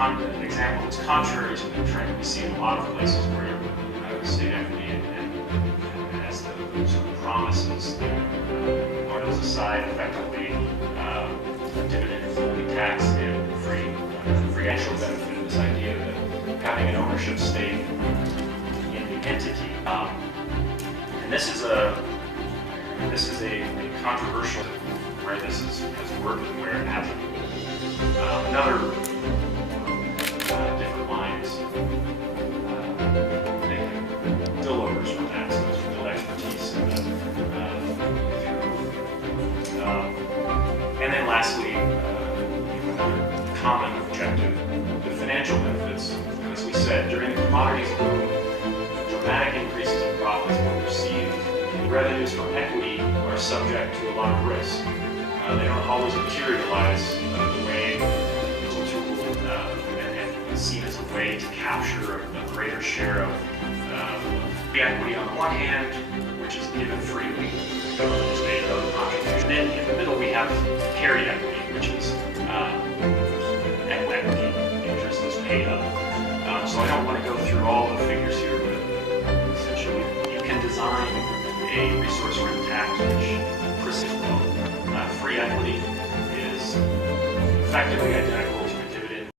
an example that's contrary to the trend we see in a lot of places where state equity and has the sort of promises that Lord Society effectively dividend fully taxed and free actual benefit of this idea that having an ownership stake in the entity. And this is a controversial where this has worked and where it hasn't. Another different lines spillovers from that, so there's real expertise in and then lastly, another common objective, the financial benefits. As we said, during the commodities boom, dramatic increases in profits were received. Revenues from equity are subject to a lot of risk. They don't always materialize the way people tool and seen as a way to capture a greater share of the equity on the one hand, which is given freely, government, state, other contributions. Then in the middle we have carried equity, which is equity interest is paid up. So I don't want to go through all the figures here, but essentially you can design a resource rent tax which persists well. Free equity is effectively identical